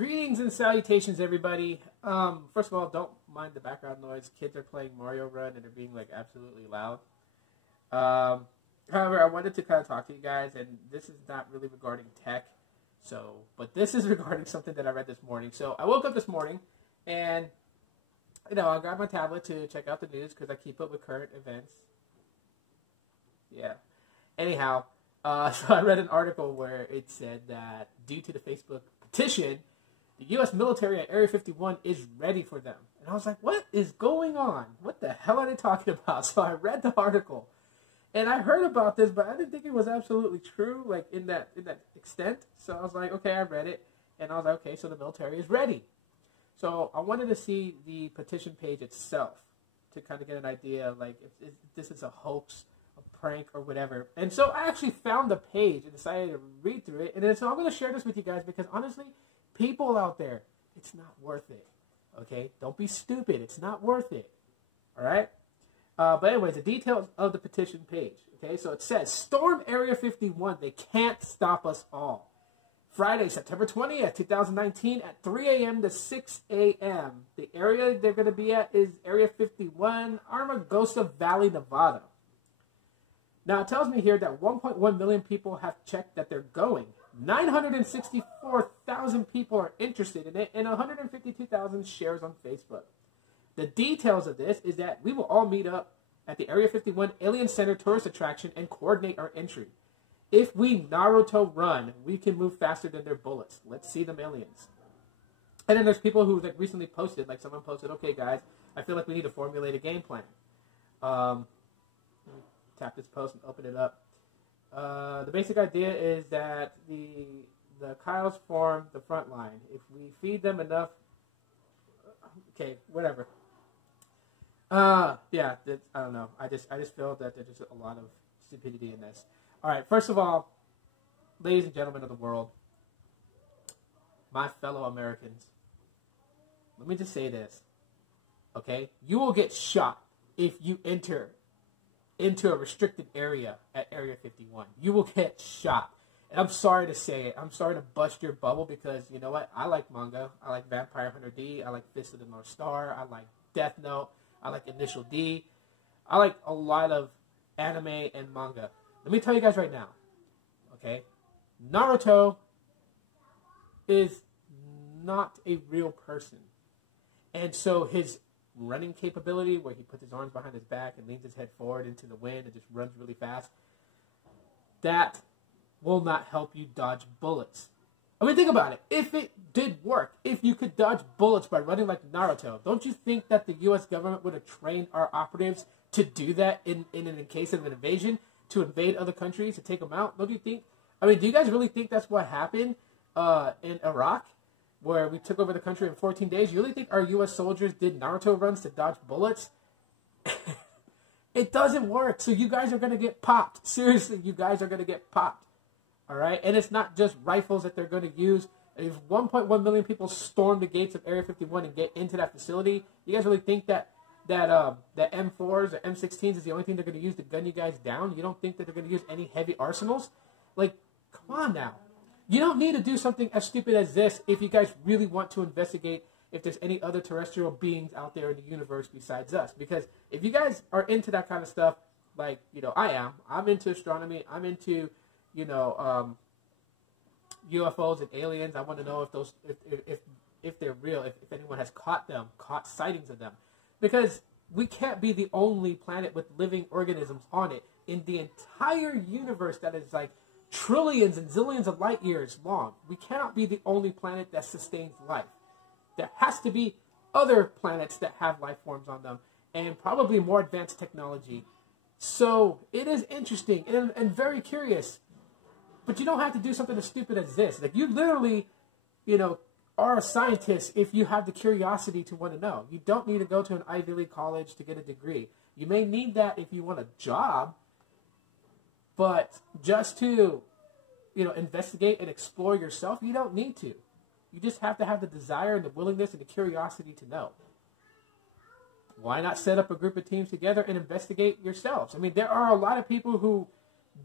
Greetings and salutations, everybody. First of all, don't mind the background noise. Kids are playing Mario Run and they're being like absolutely loud. However, I wanted to kind of talk to you guys, and this is not really regarding tech. But this is regarding something that I read this morning. So I woke up this morning, and I grabbed my tablet to check out the news because I keep up with current events. Yeah. Anyhow, so I read an article where it said that due to the Facebook petition, the U.S. military at Area 51 is ready for them. And I was like, what is going on? What the hell are they talking about? So I read the article. And I heard about this, but I didn't think it was absolutely true, like in that extent. So I was like, okay, I read it. And I was like, okay, so the military is ready. So I wanted to see the petition page itself to kind of get an idea, like, if this is a hoax, a prank, or whatever. And so I actually found the page and decided to read through it. And then so I'm going to share this with you guys because, honestly, people out there, it's not worth it. Okay? Don't be stupid. It's not worth it. All right? But anyways, the details of the petition page. Okay, so it says, Storm Area 51. They can't stop us all. Friday, September 20th, 2019 at 3 a.m. to 6 a.m. The area they're going to be at is Area 51, Armagosa Valley, Nevada. Now, it tells me here that 1.1 million people have checked that they're going. 964,000 people are interested in it, and 152,000 shares on Facebook. The details of this is that we will all meet up at the Area 51 Alien Center tourist attraction and coordinate our entry. If we Naruto run, we can move faster than their bullets. Let's see them aliens. And then there's people who like recently posted, like someone posted, okay guys, I feel like we need to formulate a game plan. Let me tap this post and open it up. The basic idea is that the cows form the front line. If we feed them enough, okay, whatever. Yeah, I don't know. I just feel that there's just a lot of stupidity in this. All right, first of all, ladies and gentlemen of the world, my fellow Americans, let me just say this, okay? You will get shot if you enter into a restricted area at Area 51. You will get shot. And I'm sorry to say it. I'm sorry to bust your bubble because, you know what? I like manga. I like Vampire Hunter D. I like Fist of the North Star. I like Death Note. I like Initial D. I like a lot of anime and manga. Let me tell you guys right now, okay? Naruto is not a real person. And so his running capability, where he puts his arms behind his back and leans his head forward into the wind and just runs really fast, that will not help you dodge bullets. I mean, think about it. If it did work, if you could dodge bullets by running like Naruto, don't you think that the U.S. government would have trained our operatives to do that in case of an invasion, to invade other countries, to take them out? Don't you think? I mean, do you guys really think that's what happened in Iraq, where we took over the country in 14 days? You really think our U.S. soldiers did Naruto runs to dodge bullets? It doesn't work. So you guys are going to get popped. Seriously, you guys are going to get popped. All right? And it's not just rifles that they're going to use. If 1.1 million people storm the gates of Area 51 and get into that facility, you guys really think that M4s or M16s is the only thing they're going to use to gun you guys down? You don't think that they're going to use any heavy arsenals? Like, come on now. You don't need to do something as stupid as this if you guys really want to investigate if there's any other terrestrial beings out there in the universe besides us. Because if you guys are into that kind of stuff, like, I am. I'm into astronomy. I'm into, UFOs and aliens. I want to know if they're real, if anyone has caught sightings of them. Because we can't be the only planet with living organisms on it in the entire universe that is like trillions and zillions of light years long. We cannot be the only planet that sustains life. There has to be other planets that have life forms on them and probably more advanced technology. So it is interesting and very curious. But you don't have to do something as stupid as this. Like, you literally, are a scientist if you have the curiosity to want to know. You don't need to go to an Ivy League college to get a degree. You may need that if you want a job, but just to, investigate and explore yourself, you don't need to. You just have to have the desire and the willingness and the curiosity to know. Why not set up a group of teams together and investigate yourselves? I mean, there are a lot of people who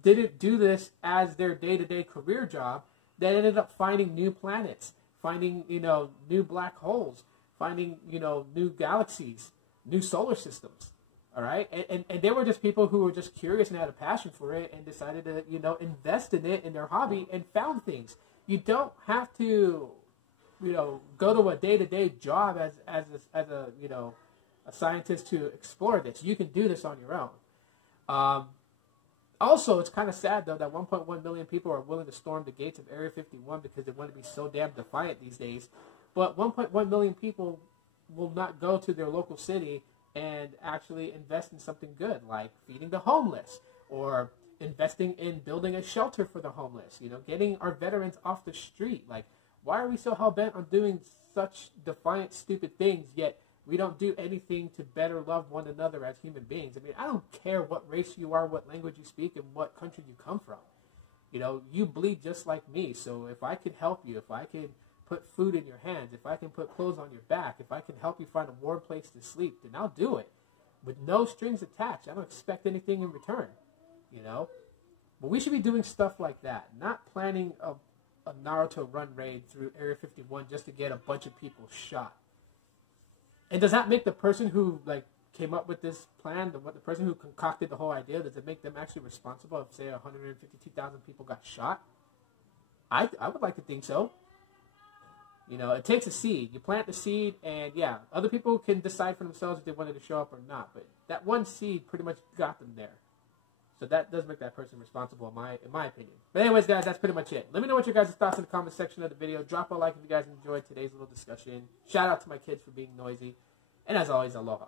didn't do this as their day-to-day career job that ended up finding new planets, finding, new black holes, finding, new galaxies, new solar systems. All right. And they were just people who were just curious and had a passion for it and decided to, invest in it in their hobby and found things. You don't have to, go to a day-to-day job as a scientist to explore this. You can do this on your own. Also, it's kind of sad, though, that 1.1 million people are willing to storm the gates of Area 51 because they want to be so damn defiant these days. But 1.1 million people will not go to their local city and actually invest in something good, like feeding the homeless or investing in building a shelter for the homeless, getting our veterans off the street. Like, why are we so hell-bent on doing such defiant, stupid things, yet we don't do anything to better love one another as human beings? I mean, I don't care what race you are, what language you speak, and what country you come from. You bleed just like me, so if I can help you, if I can put food in your hands, if I can put clothes on your back, if I can help you find a warm place to sleep, then I'll do it. With no strings attached. I don't expect anything in return, But we should be doing stuff like that, not planning a Naruto run raid through Area 51 just to get a bunch of people shot. And does that make the person who, came up with this plan, the person who concocted the whole idea, does it make them actually responsible if, say, 152,000 people got shot? I would like to think so. It takes a seed. You plant the seed, and yeah, other people can decide for themselves if they wanted to show up or not. But that one seed pretty much got them there. So that does make that person responsible, in my opinion. But anyways, guys, that's pretty much it. Let me know what your guys' thoughts in the comment section of the video. Drop a like if you guys enjoyed today's little discussion. Shout out to my kids for being noisy. And as always, aloha.